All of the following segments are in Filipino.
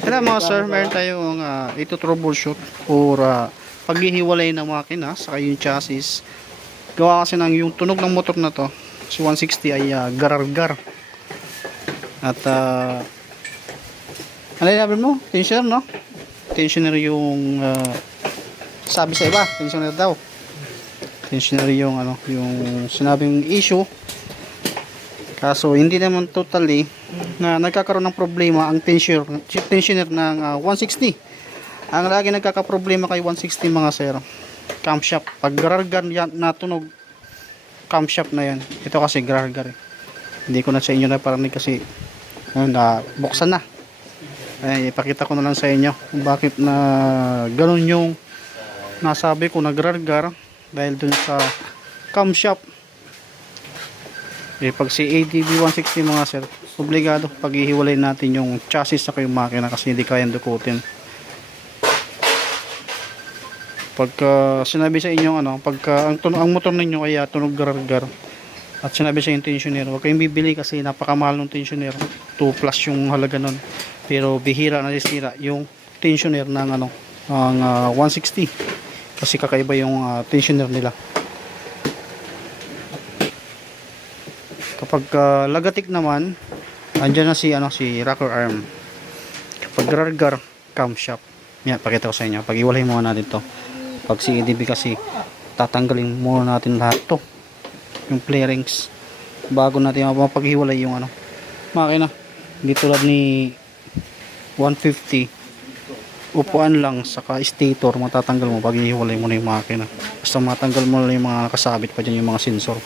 Kaya mga sir, meron tayong uh, ito troubleshoot or uh, paghihiwalay ng makina saka yung chassis. Gawa kasi ng yung tunog ng motor na to, si 160 ay uh, garargar. At uh, ano yung mo? Tensioner no? Tensioner yung uh, sabi sa iba, tensioner daw. Tensioner yung ano, yung sinabing issue. Kaso hindi naman totally na nagkakaroon ng problema ang tensioner, tensioner ng ah, 160. Ang lagi nagkakaproblema kay 160 mga sir. Camshaft. Pag gargar yan natunog camshaft na yan. Ito kasi gargar. eh. Hindi ko na sa inyo na parinig kasi ayun, na buksan na. Ay, ipakita ko na lang sa inyo kung bakit na ganun yung nasabi ko nagrargar dahil dun sa camshaft eh, pag si ADB 160 mga sir, obligado paghihiwalay natin yung chassis sa yung makina kasi hindi kayang dukutin. Pagka sinabi sa inyo ano, pagka ang, ang motor ninyo ay ah, tunog gargar at sinabi sa yung tensioner, huwag kayong bibili kasi napakamahal ng tensioner. 2 plus yung halaga nun. Pero bihira na sisira yung tensioner ng ano, ang ah, 160 kasi kakaiba yung ah, tensioner nila. Kapag ah, lagatik naman, andyan na si ano si rocker arm. Kapag gargar camshaft. Yan, pakita ko sa inyo. Pag iwalay muna natin to. Pag si EDB kasi tatanggalin muna natin lahat to. Yung flarings bago natin mapaghiwalay yung ano makina. Hindi tulad ni 150 upuan lang saka stator matatanggal mo pag ihiwalay mo na yung makina. Basta matanggal mo lang yung mga nakasabit pa dyan yung mga sensor.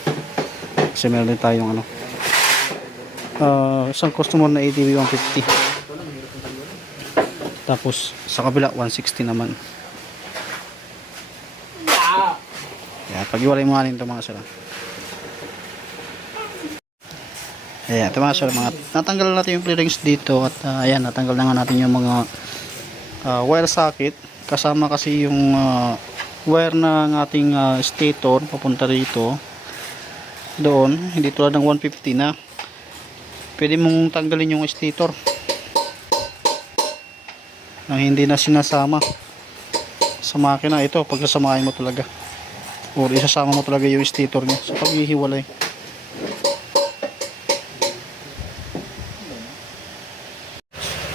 Kasi meron din tayong ano. Ah isang customer na ATV 150. Tapos sa kabila 160 naman. Yan, pag-iwalay mo nga rin ito mga sila. Ayan, ito mga mga natanggal na natin yung clearings dito at ah, ayan, natanggal na nga natin yung mga ah, wire socket kasama kasi yung ah, wire ng ating ah, stator papunta rito doon, hindi tulad ng 150 na pwede mong tanggalin yung stator. Nang hindi na sinasama. Sa makina ito pagkasamahin mo talaga. Or isasama mo talaga yung stator niya sa paghihiwalay.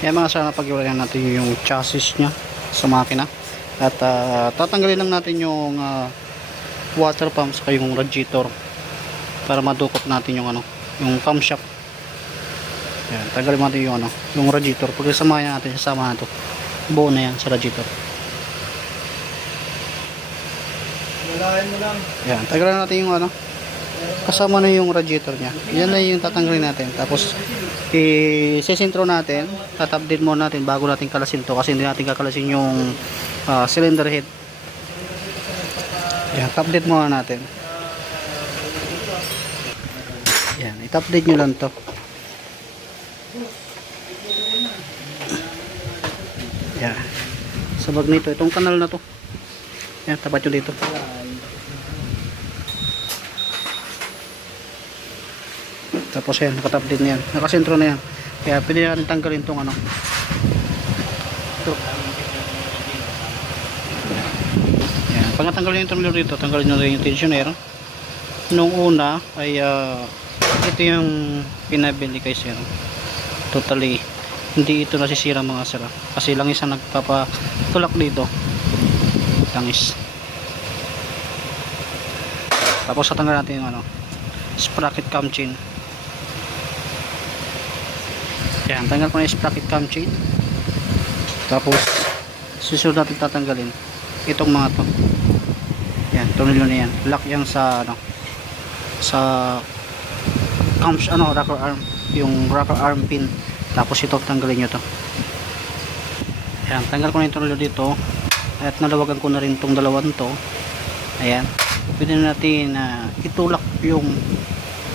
Yan mga sana paghiwalayan natin yung chassis niya sa makina. At ah, tatanggalin lang natin yung ah, water pump sa yung radiator para madukot natin yung ano yung camshaft yan tanggalin natin yung ano yung radiator. Pag samahin natin sasama na to. Buo na yan sa radiator. Walahin mo lang. yan tanggalin natin yung ano kasama na yung radiator niya. Yan na yung tatanggalin natin. Tapos i-sesintro natin tatapdate mo natin bago natin kalasin to kasi hindi natin kakalasin yung ah, cylinder head. Yan update muna natin. Yan i-update nyo lang to yan sa bag nito. Itong kanal na to. Yan tapat nyo dito. Tapos yan nakatap din yan. Nakasentro na yan. Kaya pwede natin tanggalin tong ano. Ito. Yan pag natanggalin yung tunnel dito tanggalin nyo rin yung tensioner. Nung una ay ah, ito yung pinabili kay sir totally hindi ito nasisira mga sir kasi lang isang nagpapatulak dito langis tapos tatanggal natin yung ano sprocket cam chain yan, tanggal ko na yung sprocket cam chain. Tapos, susunod natin tatanggalin itong mga to. Yan, tornilyo na yan. Lock yan sa, ano, sa cam, ano, rocker arm. Yung rocker arm pin. Tapos ito, tanggalin nyo to. Yan, tanggal ko na yung dito. At nalawagan ko na rin itong dalawan to. Ayan. Pwede na natin na itulak yung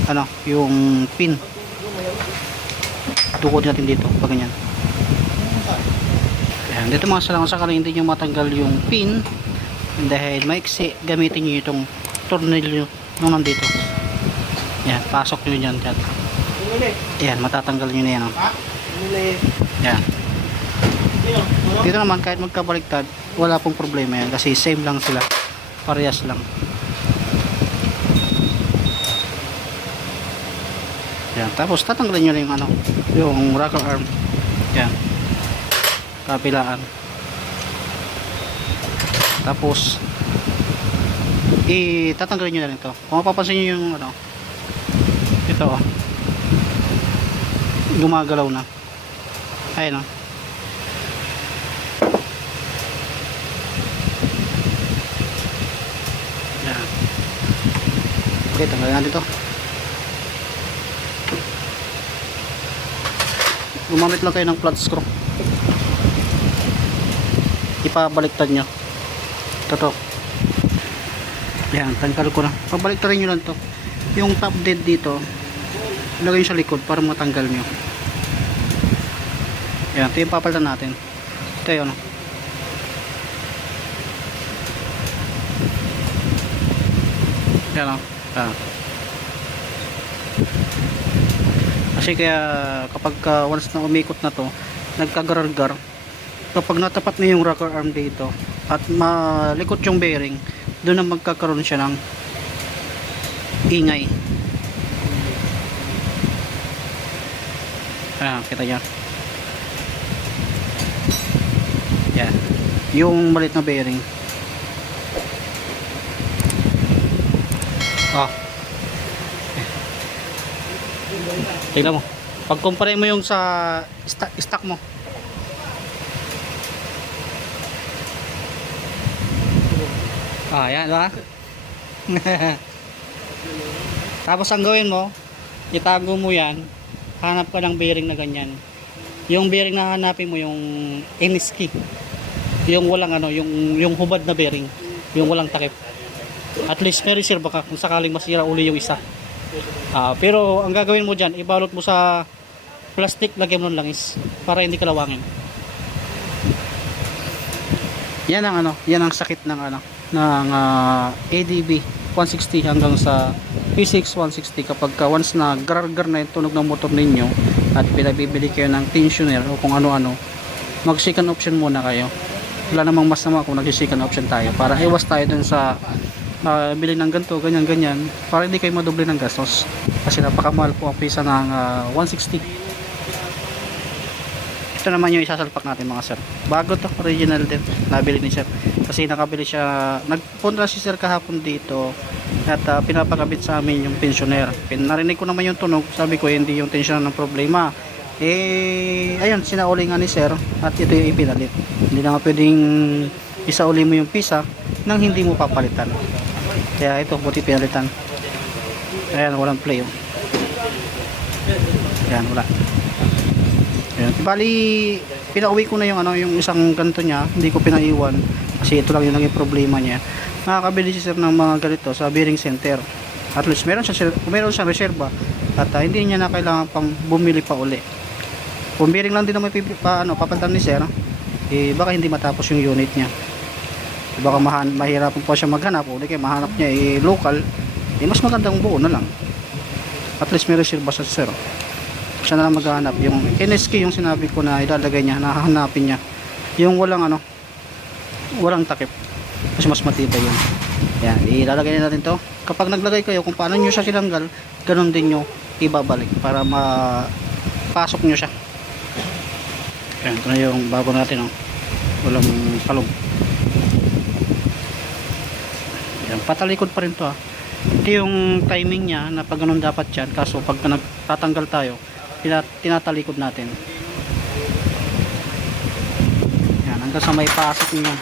ano, yung pin tukod natin dito pag ganyan Ayan, dito mga salang sakali hindi nyo matanggal yung pin dahil maiksi gamitin nyo itong tornilyo nung nandito yan pasok nyo dyan dyan yan matatanggal nyo na yan oh. yan Dito naman kahit magkabaliktad, wala pong problema yan kasi same lang sila. Parehas lang. Yan. Tapos tatanggalin nyo lang yung ano, yung rocker arm. Yan. Kapilaan. Tapos itatanggalin nyo na rin ito. Kung mapapansin nyo yung ano, ito oh. Gumagalaw na. Ayun oh. Yan. Okay, tanggalin natin ito. Gumamit lang kayo ng flat screw. Ipabaliktad nyo. Ito to. Yan, tanggal ko na. Pabaliktarin nyo lang to. Yung top dead dito, ilagay nyo sa likod para matanggal nyo. Yan, ito yung papalitan natin. Ito yun. oh. Yan o. Ah. Kasi kaya kapag ah, once na umikot na to, nagkagargar kapag natapat na yung rocker arm dito at malikot yung bearing, doon na magkakaroon siya ng ingay. Ah, kita niya. Yan. Yung malit na bearing. Oh. Tingnan mo. Pag kumpare mo yung sa stock, mo. Ah, yan, ba? Tapos ang gawin mo, itago mo yan, hanap ka ng bearing na ganyan. Yung bearing na hanapin mo yung NSK. Yung walang ano, yung yung hubad na bearing, yung walang takip. At least may reserve ka kung sakaling masira uli yung isa. Ah, pero ang gagawin mo diyan, ibalot mo sa plastic lagyan mo ng langis para hindi kalawangin. Yan ang ano, yan ang sakit ng ano ng ah, ADB 160 hanggang sa P6 160 kapag ka once na gargar na yung tunog ng motor ninyo at pinabibili kayo ng tensioner o kung ano-ano mag second option muna kayo. Wala namang masama kung nag second option tayo para iwas tayo dun sa ah, bili ng ganito, ganyan, ganyan para hindi kayo madoble ng gastos. Kasi napakamahal po ang pisa ng ah, 160 ito naman yung isasalpak natin mga sir. Bago to original din. Nabili ni sir. Kasi nakabili siya nagpunta si sir kahapon dito at ah, pinapakabit sa amin yung pensioner. Pin, narinig ko naman yung tunog. Sabi ko hindi yung tensioner ng problema. Eh ayun sinauli nga ni sir at ito yung ipinalit. Hindi na nga pwedeng isauli mo yung pisa nang hindi mo papalitan. Kaya ito buti pinalitan. Ayan walang play oh. ayan wala Ayan. Bali, pinauwi ko na yung ano, yung isang ganito niya, hindi ko pinaiwan kasi ito lang yung naging problema niya. Nakakabili si sir ng mga ganito sa bearing center. At least meron siya meron siya reserva at ah, hindi niya na kailangan pang bumili pa uli. Kung bearing lang din naman pa ano, papalitan ni sir, eh baka hindi matapos yung unit niya. Baka mahan, mahirapan po siya maghanap, uli kaya mahanap niya eh local, eh mas magandang buo na lang. At least may reserva sa sir siya na lang maghahanap. Yung NSK yung sinabi ko na ilalagay niya nahahanapin niya. Yung walang ano walang takip. Kasi mas matibay yun. Yan ilalagay na natin to. Kapag naglagay kayo kung paano nyo siya sinanggal ganun din nyo ibabalik para mapasok nyo siya. Yan ito na yung bago natin oh. walang palog yan patalikod pa rin to ah. Ito yung timing niya na pag ganun dapat yan. Kaso pag nagtatanggal tayo tinatalikod natin. Yan hanggang sa may pasok niya yan.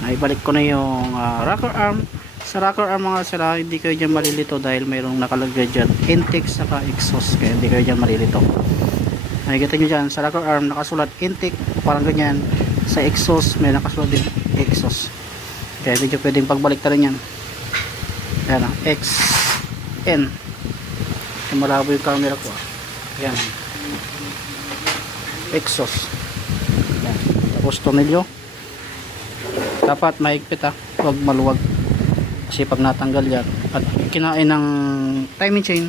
Naibalik ko na yung ah, rocker arm. Sa rocker arm mga sila hindi kayo dyan malilito dahil mayroong nakalagay dyan. Intake saka exhaust kaya hindi kayo dyan malilito. Nakikita nyo dyan sa rocker arm nakasulat intake parang ganyan. Sa exhaust may nakasulat din exhaust kaya nyo pwedeng pagbalik rin yan. Yan o X N. Malabo yung camera ko ah. yan exhaust yan. tapos tornilyo dapat mahigpit ah. Huwag maluwag. Kasi pag natanggal yan at kinain ng timing chain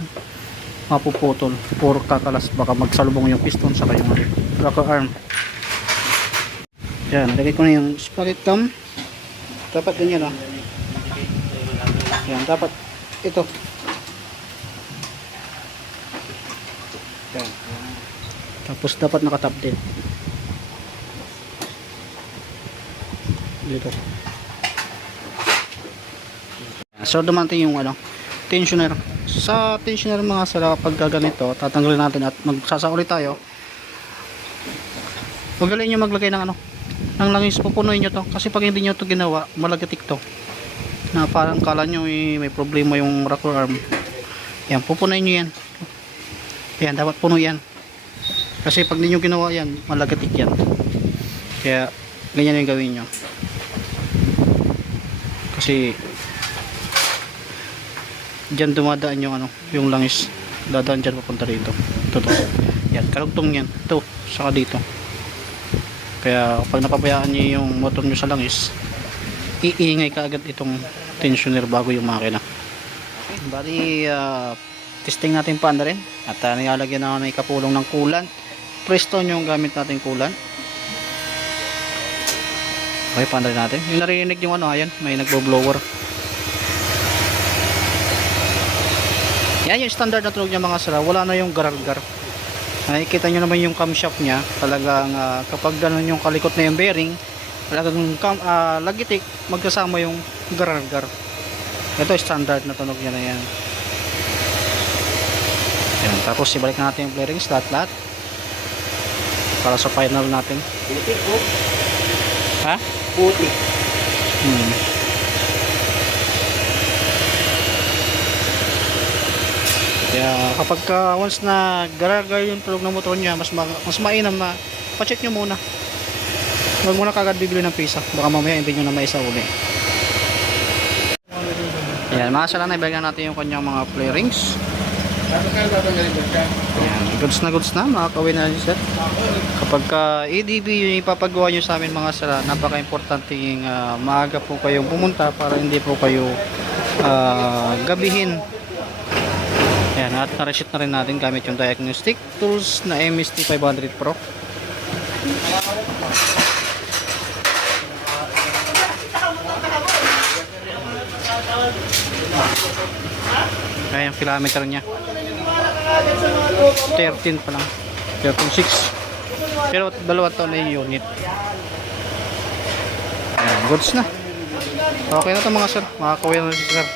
mapuputol. Or kakalas. Baka magsalubong yung piston sa yung rocker arm yan lagay ko na yung sprocket cam dapat ganyan ah. Yan dapat ito. Yan tapos dapat nakatap din. Dito. So dumating yung ano tensioner. Sa tensioner mga sala pag ganito tatanggalin natin at magsasauli tayo. Magaling nyo maglagay ng ano ng langis pupunuin nyo to kasi pag hindi nyo to ginawa malagatik to na parang kala nyo eh, may problema yung rocker arm yan pupunuin nyo yan yan dapat puno yan kasi pag hindi nyo ginawa yan malagatik yan kaya ganyan yung gawin nyo kasi Diyan dumadaan yung ano, yung langis. Dadaan diyan papunta rito. Ito to. Yan, karugtong yan. Ito, saka dito. Kaya pag napabayaan niyo yung motor niyo sa langis, iingay ka agad itong tensioner bago yung makina. Bali, ah, testing natin pa na rin. At uh, nilalagyan na ng kapulong ng coolant. Preston yung gamit natin coolant. Okay, paanda natin. Yung narinig yung ano, ayan, may nagbo-blower. Yan yung standard na tunog niya mga sara. Wala na yung gargar. Nakikita nyo naman yung camshaft niya. Talagang ah, kapag ganun yung kalikot na yung bearing, talagang cam, ah, lagitik, magkasama yung gargar. Ito standard na tunog niya na yan. Yan. Tapos ibalik na natin yung bearings lahat-lahat. Para sa final natin. Puti po. Ha? Puti. Hmm. Kaya kapag ka once na garagar yung tulog ng motor niya, mas ma mas mainam na pa-check nyo muna. Huwag muna kagad bibili ng pisa. Baka mamaya hindi nyo na maisa uli. Ayan, mga sala na natin yung kanyang mga play rings. Ayan, goods na goods na, makakawin na rin sir. Kapag ka ADB yung ipapagawa nyo sa amin mga sala, napaka-importante yung ah, maaga po kayong pumunta para hindi po kayo ah, gabihin. Ayan, at na-reset na rin natin gamit yung diagnostic tools na MST 500 Pro. Ayan yung kilometer niya. 13 pa lang. 13.6 pero dalawa to na yung unit. Ayan, goods na. Okay na to mga sir. Makakawin na si sir